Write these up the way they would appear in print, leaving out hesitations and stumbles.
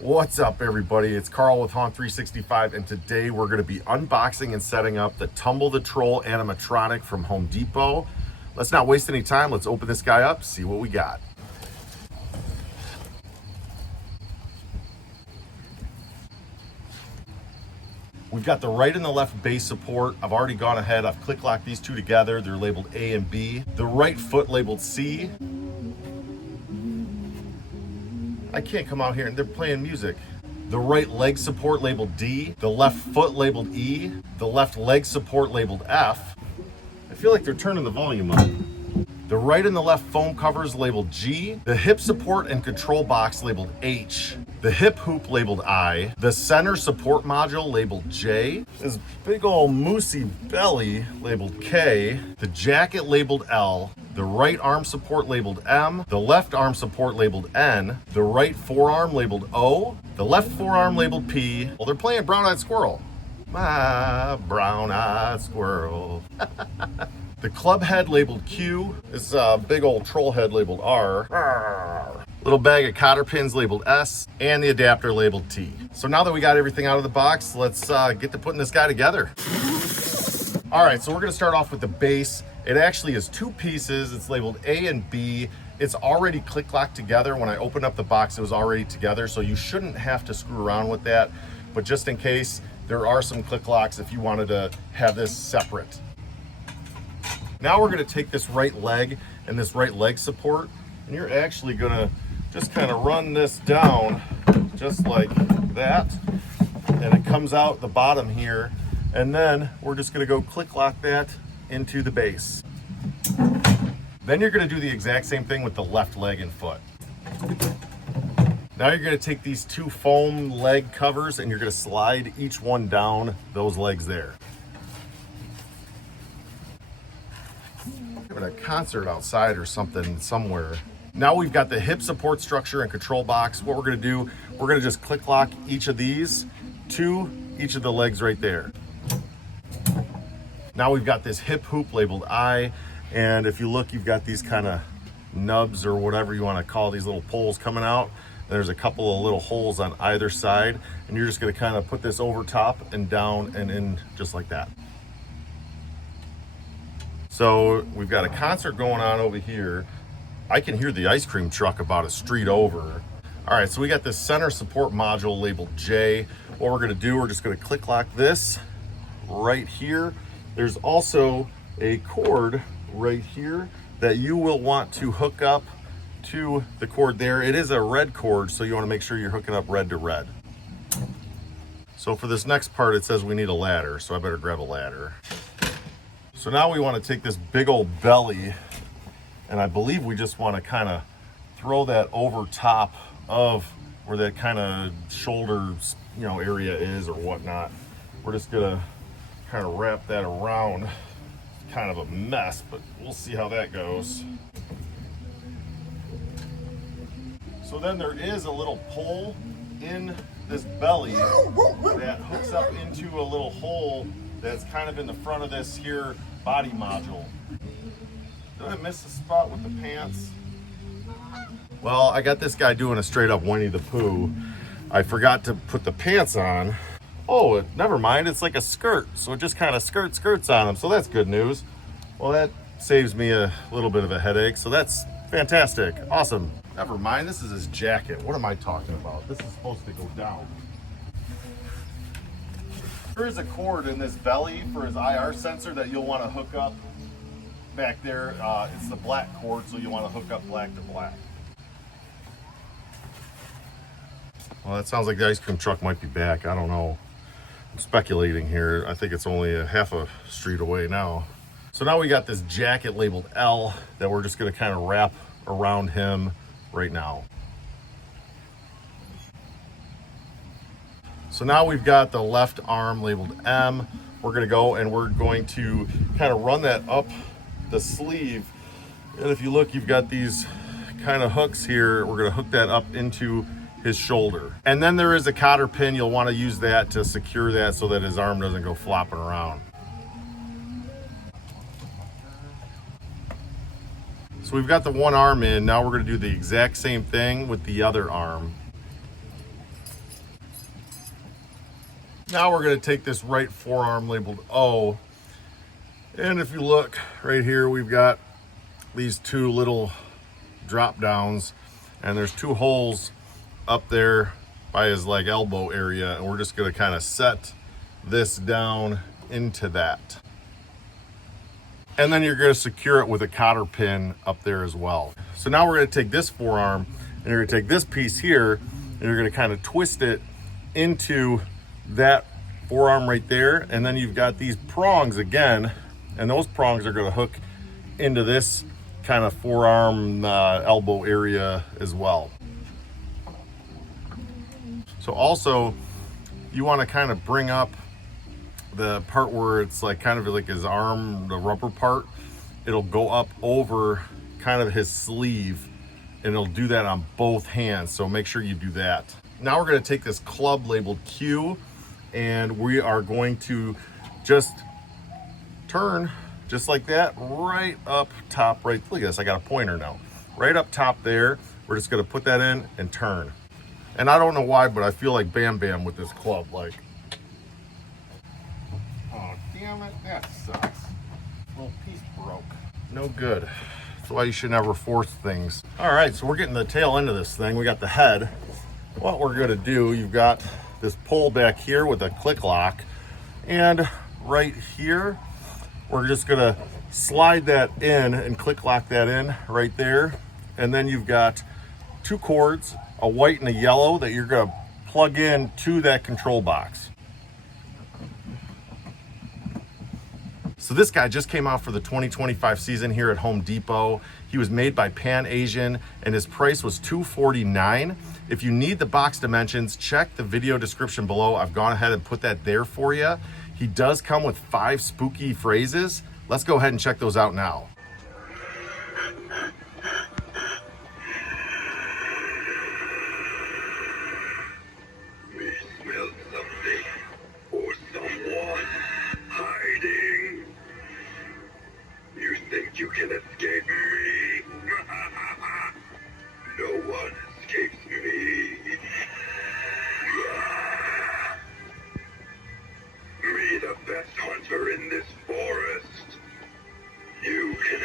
What's up, everybody? It's Carl with Haunt365, and today we're going to be unboxing and setting up the Tumble the Troll animatronic from Home Depot. Let's not waste any time. Let's open this guy up, see what we got. We've got the right and the left base support. I've already gone ahead. I've click-locked these two together. They're labeled A and B. The right foot labeled C. I can't come out here and they're playing music. The right leg support labeled D. The left foot labeled E. The left leg support labeled F. I feel like they're turning the volume up. The right and the left foam covers labeled G. The hip support and control box labeled H. The hip hoop labeled I. The center support module labeled J. This big old moosey belly labeled K. The jacket labeled L. The right arm support labeled M. The left arm support labeled N. The right forearm labeled O. The left forearm labeled P. Well, they're playing Brown-Eyed Squirrel. My brown-eyed squirrel. The club head labeled Q. This big old troll head labeled R. Little bag of cotter pins labeled S. And the adapter labeled T. So now that we got everything out of the box, let's get to putting this guy together. All right, so we're gonna start off with the base. It actually is two pieces. It's labeled A and B. It's already click-locked together. When I opened up the box, it was already together, so you shouldn't have to screw around with that. But just in case, there are some click locks if you wanted to have this separate. Now we're gonna take this right leg and this right leg support, and you're actually gonna just kind of run this down just like that, and it comes out the bottom here, and then we're just gonna go click lock that into the base. Then you're gonna do the exact same thing with the left leg and foot. Now you're gonna take these two foam leg covers and you're gonna slide each one down those legs there. Having a concert outside or something somewhere. Now we've got the hip support structure and control box. What we're gonna do, we're gonna just click lock each of these to each of the legs right there. Now we've got this hip hoop labeled I, and if you look, you've got these kind of nubs or whatever you want to call these little poles coming out. There's a couple of little holes on either side, and you're just going to kind of put this over top and down and in just like that. So we've got a concert going on over here. I can hear the ice cream truck about a street over. All right, so we got this center support module labeled J. What we're going to do, we're just going to click lock this right here. There's also a cord right here that you will want to hook up to the cord there. It is a red cord, so you want to make sure you're hooking up red to red. So for this next part, it says we need a ladder, so I better grab a ladder. So now we want to take this big old belly, and I believe we just want to kind of throw that over top of where that kind of shoulder, area is or whatnot. We're just gonna kind of wrap that around. Kind of a mess, but we'll see how that goes. So then there is a little pole in this belly that hooks up into a little hole that's kind of in the front of this here body module. Did I miss a spot with the pants? Well, I got this guy doing a straight up Winnie the Pooh. I forgot to put the pants on. Oh, never mind, it's like a skirt, so it just kind of skirts on them, so that's good news. Well, that saves me a little bit of a headache, so that's fantastic, awesome. Never mind, this is his jacket. What am I talking about? This is supposed to go down. There is a cord in this belly for his IR sensor that you'll want to hook up back there. It's the black cord, so you want to hook up black to black. Well, that sounds like the ice cream truck might be back, I don't know. I'm speculating here. I think it's only a half a street away now. So now we got this jacket labeled L that we're just gonna kind of wrap around him right now. So now we've got the left arm labeled M. We're gonna go and we're going to kind of run that up the sleeve. And if you look, you've got these kind of hooks here. We're gonna hook that up into his shoulder. And then there is a cotter pin. You'll want to use that to secure that so that his arm doesn't go flopping around. So we've got the one arm in. Now we're going to do the exact same thing with the other arm. Now we're going to take this right forearm labeled O, and if you look right here, we've got these two little drop downs, and there's two holes up there by his like elbow area, and we're just going to kind of set this down into that. And then you're going to secure it with a cotter pin up there as well. So now we're going to take this forearm, and you're going to take this piece here, and you're going to kind of twist it into that forearm right there. And then you've got these prongs again, and those prongs are going to hook into this kind of forearm elbow area as well. So also you want to kind of bring up the part where it's like kind of like his arm, the rubber part. It'll go up over kind of his sleeve, and it'll do that on both hands, so make sure you do that. Now we're going to take this club labeled Q, and we are going to just turn just like that right up top. Right, look at this, I got a pointer now. Right up top there, we're just going to put that in and turn. And I don't know why, but I feel like Bam Bam with this club. Like, oh damn it, that sucks. Little piece broke. No good. That's why you should never force things. All right, so we're getting the tail end of this thing. We got the head. What we're gonna do, you've got this pole back here with a click lock, and right here, we're just gonna slide that in and click lock that in right there. And then you've got two cords, a white and a yellow, that you're gonna plug in to that control box. So this guy just came out for the 2025 season here at Home Depot. He was made by Pan Asian, and his price was $249. If you need the box dimensions, check the video description below. I've gone ahead and put that there for you. He does come with 5 spooky phrases. Let's go ahead and check those out now. We smell something or someone hiding. You think you can escape me? No one escapes me. Me, the best hunter in this forest. You can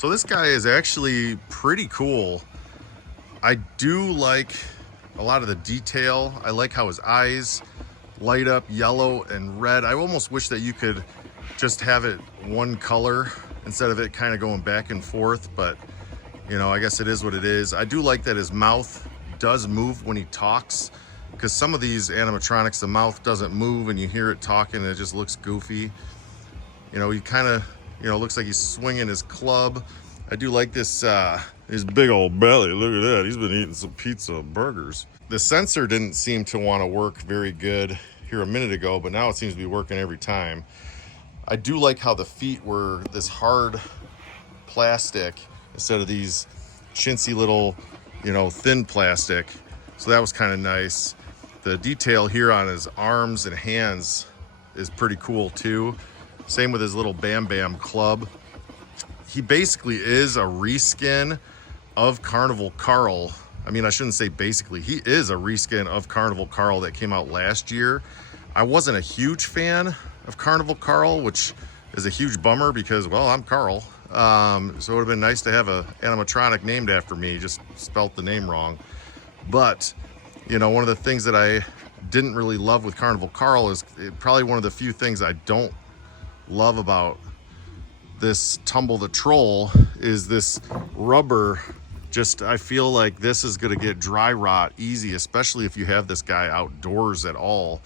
So this guy is actually pretty cool. I do like a lot of the detail. I like how his eyes light up yellow and red. I almost wish that you could just have it one color instead of it kind of going back and forth, but you know, I guess it is what it is. I do like that his mouth does move when he talks, because some of these animatronics, the mouth doesn't move and you hear it talking and it just looks goofy. You know, he kind of, you know, looks like he's swinging his club. I do like this, his big old belly. Look at that. He's been eating some pizza burgers. The sensor didn't seem to want to work very good here a minute ago, but now it seems to be working every time. I do like how the feet were this hard plastic instead of these chintzy little, you know, thin plastic. So that was kind of nice. The detail here on his arms and hands is pretty cool too. Same with his little Bam Bam club. He basically is a reskin of Carnival Carl. I mean, I shouldn't say basically, he is a reskin of Carnival Carl that came out last year. I wasn't a huge fan of Carnival Carl, which is a huge bummer because, well, I'm Carl. So it would have been nice to have a animatronic named after me, just spelt the name wrong. But, you know, one of the things that I didn't really love with Carnival Carl is probably one of the few things I don't love about this Tumble the Troll is this rubber. Just, I feel like this is gonna get dry rot easy, especially if you have this guy outdoors at all.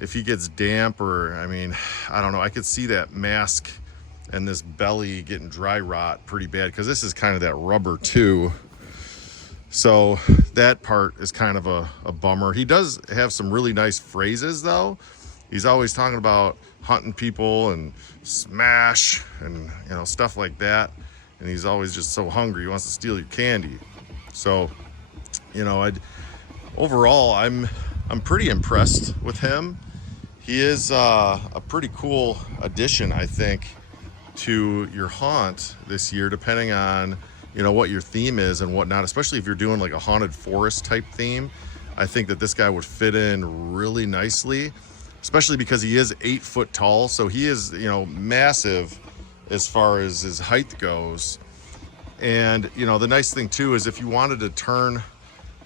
If he gets damp, or, I mean, I don't know, I could see that mask and this belly getting dry rot pretty bad, because this is kind of that rubber too. So that part is kind of a bummer. He does have some really nice phrases though. He's always talking about hunting people and smash and, you know, stuff like that. And he's always just so hungry. He wants to steal your candy. So, you know, overall, I'm pretty impressed with him. He is a pretty cool addition, I think, to your haunt this year, depending on, you know, what your theme is and whatnot, especially if you're doing like a haunted forest type theme. I think that this guy would fit in really nicely, especially because he is 8 foot tall. So he is, you know, massive as far as his height goes. And, you know, the nice thing too is if you wanted to turn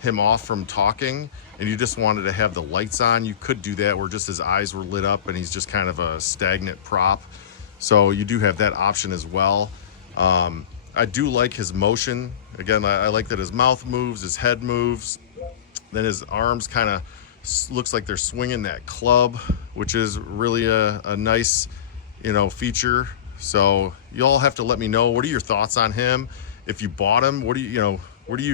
him off from talking and you just wanted to have the lights on, you could do that, where just his eyes were lit up and he's just kind of a stagnant prop. So you do have that option as well. I do like his motion. Again, I like that his mouth moves, his head moves, then his arms kind of looks like they're swinging that club, which is really a nice, you know, feature. So you all have to let me know, what are your thoughts on him? If you bought him, what are you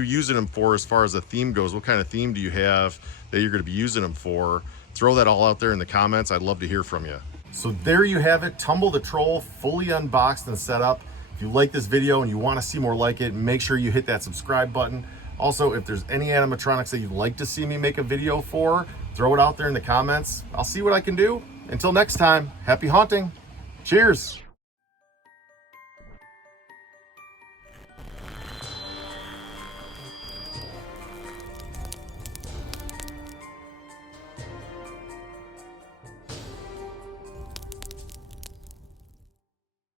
using him for as far as the theme goes? What kind of theme do you have that you're going to be using him for? Throw that all out there in the comments. I'd love to hear from you. So there you have it, Tumble the Troll, fully unboxed and set up. If you like this video and you want to see more like it, make sure you hit that subscribe button. Also, if there's any animatronics that you'd like to see me make a video for, throw it out there in the comments. I'll see what I can do. Until next time, happy haunting. Cheers.